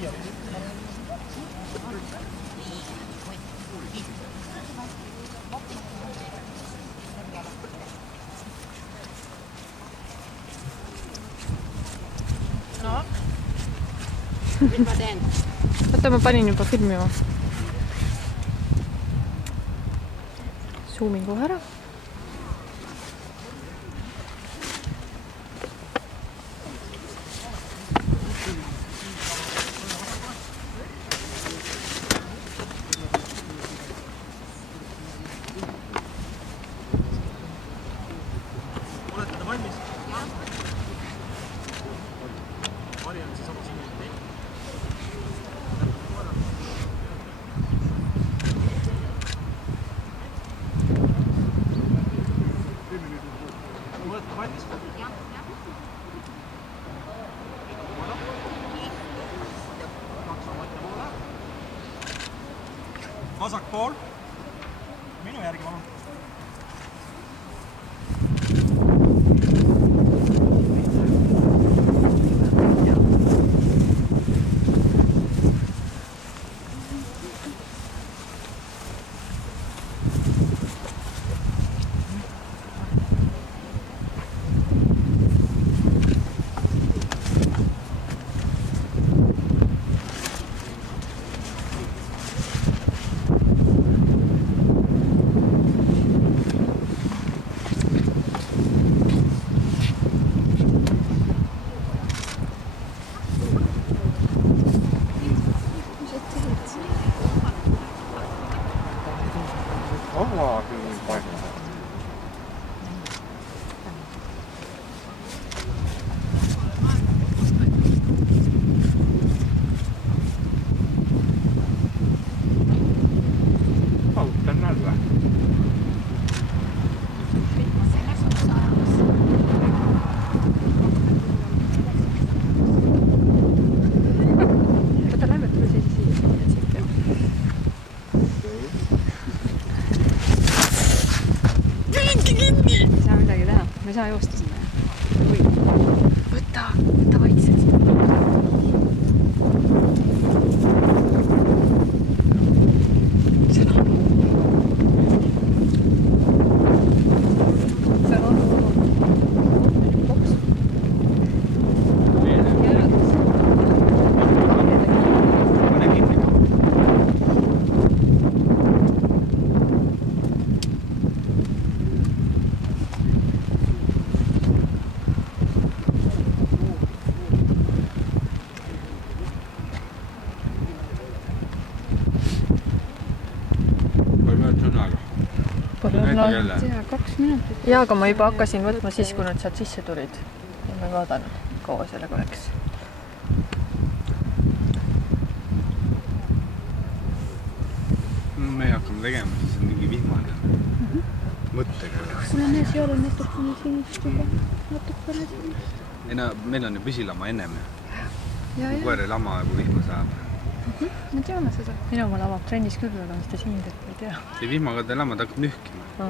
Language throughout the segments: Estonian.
No? Mis ma teen? Võta, ma panin juba filmima. Zoomin kohe ära. Olete valmis? Mari on seesama siin. Olete valmis? Vasak pool. Minu järgi palun. Me ei saa joosta sinna. Võta vaikselt. Seda on. See on. Boks. Tea, 2 minutit. Jaa, aga ma juba hakkasin võtma siis, kui nad sealt sisse tulid. Ja ma ei vaadanud, kaua sellega läks. Me hakkame tegema, siis on mingi vihmane mõttega. Mul on ees jälle natukene sinist juba. Natukene sinist. Ei no, meil on ju püsilama ennem. Koer ei lama, kui vihma saab. Me teame seda. Minu ma lamab trennis küll, aga mis ta siin teeb, ei tea. See vihmaga ta lama, ta hakkab nühkima. Ta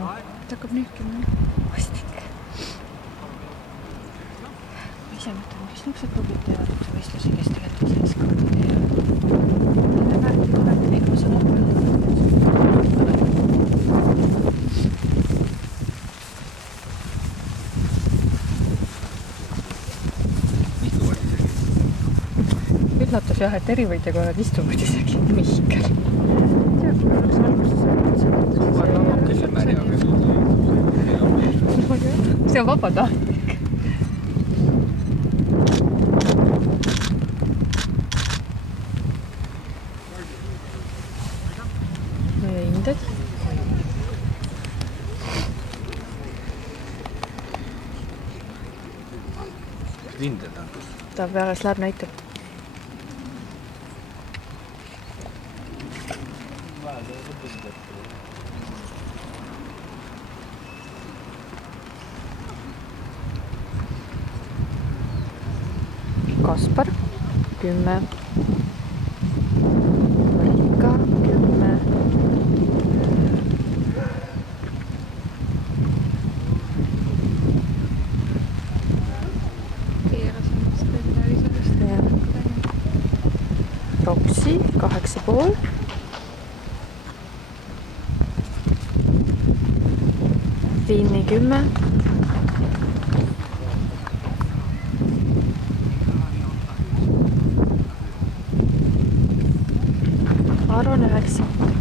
hakkab nühkima. Vastik. Ma ise mõtlen, mis niisugused klubid teevad üldse võistlusi, kes tegelikult selles kõrvad teevad. Nende väärti liikumise lõppu. Üllatus jah, et erivõitja korrad istuvad isegi Mihkel. Tea, kui oleks alguses see on vabatahtlik. Meie hinded. Hinded on? Ta peales läheb näitab. Kaspar 10, Marika 10, Roksi 8,5. Vinni 10. Aron 9.